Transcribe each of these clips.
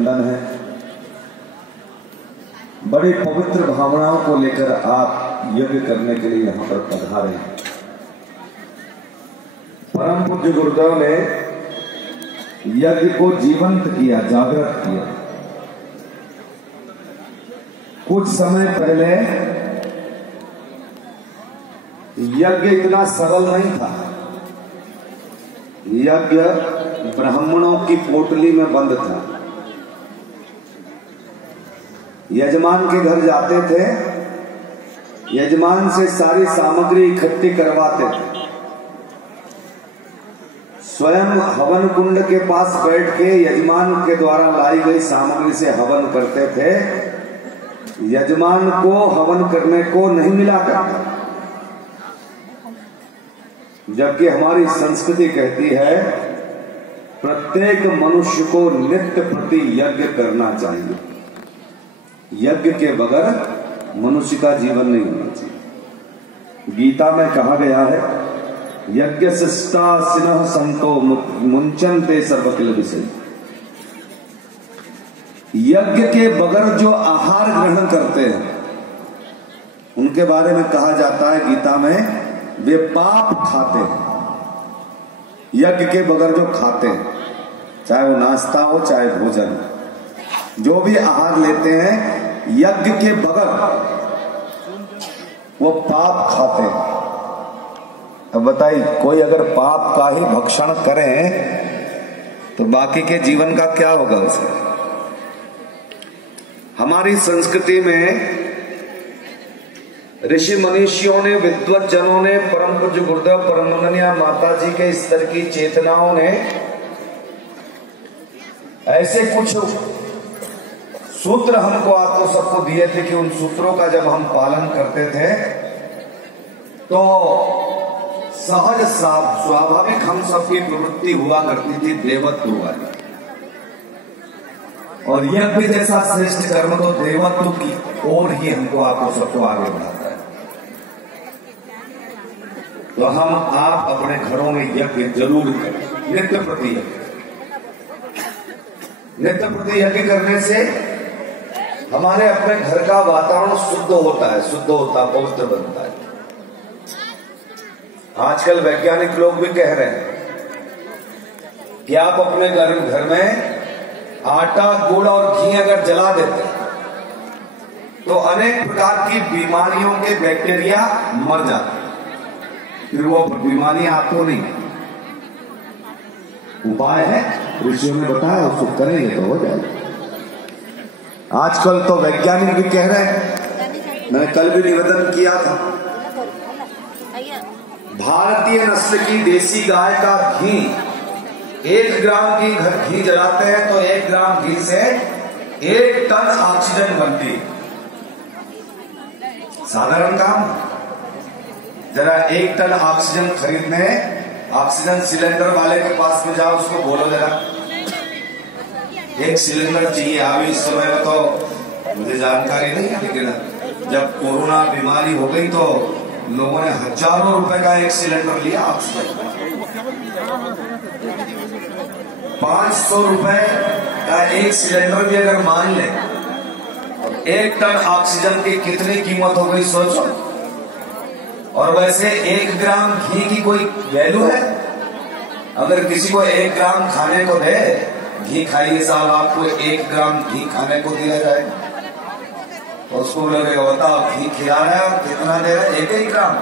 अभिनंदन है। बड़ी पवित्र भावनाओं को लेकर आप यज्ञ करने के लिए यहाँ पर पधारे हैं। परम पूज्य गुरुदेव ने यज्ञ को जीवंत किया, जागृत किया। कुछ समय पहले यज्ञ इतना सरल नहीं था। यज्ञ ब्राह्मणों की पोटली में बंद था। यजमान के घर जाते थे, यजमान से सारी सामग्री इकट्ठी करवाते थे, स्वयं हवन कुंड के पास बैठ के यजमान के द्वारा लाई गई सामग्री से हवन करते थे। यजमान को हवन करने को नहीं मिला करता, जबकि हमारी संस्कृति कहती है प्रत्येक मनुष्य को नित्य प्रति यज्ञ करना चाहिए। यज्ञ के बगैर मनुष्य का जीवन नहीं होना चाहिए। गीता में कहा गया है यज्ञ शिष्टा सिनः संतो मुंचन्ते सर्वकिल विषय। यज्ञ के बगैर जो आहार ग्रहण करते हैं उनके बारे में कहा जाता है गीता में वे पाप खाते हैं। यज्ञ के बगैर जो खाते हैं, चाहे वो नाश्ता हो चाहे भोजन, जो भी आहार लेते हैं यज्ञ के बगैर वो पाप खाते हैं। अब बताइए, कोई अगर पाप का ही भक्षण करे तो बाकी के जीवन का क्या होगा उसे? हमारी संस्कृति में ऋषि मनीषियों ने, विद्वत जनों ने, परम पूज्य गुरुदेव परमवंदनीय माता जी के स्तर की चेतनाओं ने ऐसे कुछ सूत्र हमको आपको सबको दिए थे कि उन सूत्रों का जब हम पालन करते थे तो सहज स्वाभाविक हम सबकी प्रवृत्ति हुआ करती थी देवत्व वाली। और यज्ञ जैसा श्रेष्ठ कर्म तो देवत्व की ओर ही हमको आपको सबको आगे बढ़ाता है। तो हम आप अपने घरों में यज्ञ जरूर करें, नित्य प्रति यज्ञ। नित्य प्रति यज्ञ करने से हमारे अपने घर का वातावरण शुद्ध होता है, पवित्र बनता है। आजकल वैज्ञानिक लोग भी कह रहे हैं कि आप अपने घर में आटा, गुड़ और घी अगर जला देते हैं तो अनेक प्रकार की बीमारियों के बैक्टीरिया मर जाते हैं, फिर वो बीमारियां आपको नहीं। उपाय है, ऋषियों ने बताया, उसको करेंगे तो हो जाएगा। आजकल तो वैज्ञानिक भी कह रहे हैं, मैंने कल भी निवेदन किया था, भारतीय नस्ल की देसी गाय का घी 1 ग्राम की घी जलाते हैं तो 1 ग्राम घी से 1 टन ऑक्सीजन बनती है। साधारण काम। जरा 1 टन ऑक्सीजन खरीदने ऑक्सीजन सिलेंडर वाले के पास में जाओ, उसको बोलो जरा 1 सिलेंडर चाहिए। अभी इस समय में तो मुझे जानकारी नहीं है, लेकिन जब कोरोना बीमारी हो गई तो लोगों ने हजारों रुपए का 1 सिलेंडर लिया ऑक्सीजन। 500 रुपए का 1 सिलेंडर भी अगर मान ले, 1 टन ऑक्सीजन की कितनी कीमत हो गई सोचो। और वैसे 1 ग्राम घी की कोई वैल्यू है? अगर किसी को 1 ग्राम खाने को दे, घी खाइए साहब, आपको 1 ग्राम घी खाने को दिया जाए तो उसको लगेगा बताओ घी खिला रहा है, कितना दे रहा है? 1 ग्राम।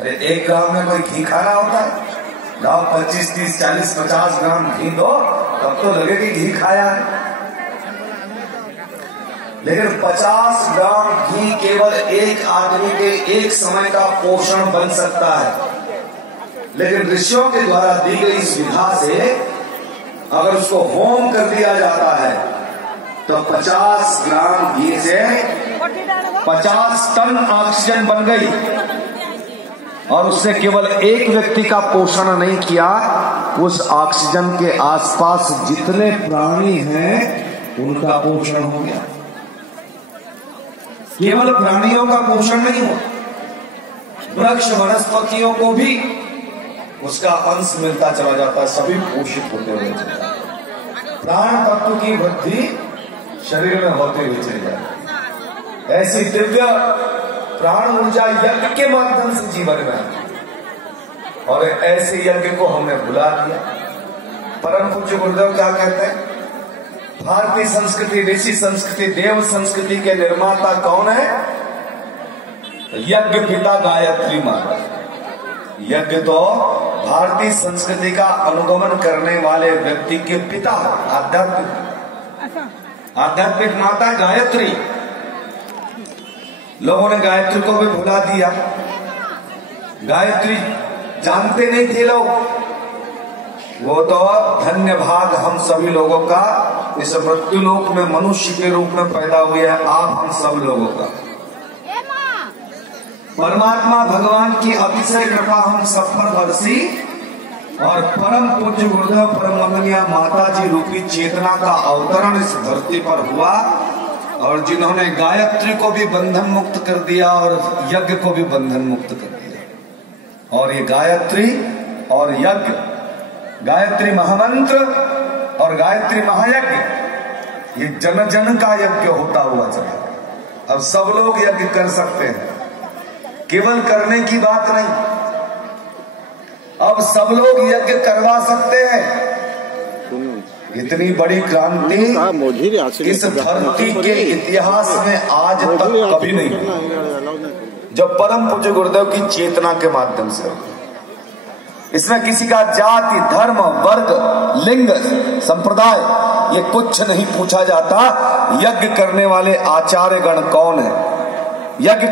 अरे 1 ग्राम में कोई घी खा रहा होता है? लाओ 25, 30, 40, 50 ग्राम घी दो, तब तो लगे कि घी खाया है। लेकिन 50 ग्राम घी केवल एक आदमी के एक समय का पोषण बन सकता है। लेकिन ऋषियों के द्वारा दी गई इस विधा से अगर उसको होम कर दिया जाता है तो 50 ग्राम घी से 50 टन ऑक्सीजन बन गई। और उससे केवल एक व्यक्ति का पोषण नहीं किया, उस ऑक्सीजन के आसपास जितने प्राणी हैं उनका पोषण हो गया। केवल प्राणियों का पोषण नहीं हो, वृक्ष वनस्पतियों को भी उसका अंश मिलता चला जाता है, सभी पोषित होते हुए। प्राण तत्व की वृद्धि शरीर में होते हुए चली जाए। ऐसी दिव्य प्राण ऊर्जा यज्ञ के माध्यम से जीवन में आती, और ऐसे यज्ञ को हमने भुला दिया। परम पूज्य गुरुदेव क्या कहते हैं? भारतीय संस्कृति, ऋषि संस्कृति, देव संस्कृति के निर्माता कौन है? यज्ञ पिता गायत्री माता। यज्ञ तो भारतीय संस्कृति का अनुगमन करने वाले व्यक्ति के पिता, आध्यात्मिक माता गायत्री। लोगों ने गायत्री को भी भुला दिया। गायत्री जानते नहीं थे लोग। वो तो धन्य भाग हम सभी लोगों का, इस मृत्यु लोक में मनुष्य के रूप में पैदा हुए हैं आप हम सब लोगों का। परमात्मा भगवान की अतिशय कृपा हम सब पर बरसी, और परम पूज्य गुरुदेव परम वंदनीय माता जी रूपी चेतना का अवतरण इस धरती पर हुआ, और जिन्होंने गायत्री को भी बंधन मुक्त कर दिया और यज्ञ को भी बंधन मुक्त कर दिया। और ये गायत्री और यज्ञ, गायत्री महामंत्र और गायत्री महायज्ञ, ये जन जन का यज्ञ होता हुआ चला। अब सब लोग यज्ञ कर सकते हैं, केवल करने की बात नहीं, अब सब लोग यज्ञ करवा सकते हैं। इतनी बड़ी क्रांति इस धरती के इतिहास में आज तक कभी नहीं हुई, जब परम पूज्य गुरुदेव की चेतना के माध्यम से। इसमें किसी का जाति, धर्म, वर्ग, लिंग, संप्रदाय ये कुछ नहीं पूछा जाता। यज्ञ करने वाले आचार्य गण कौन है? यज्ञ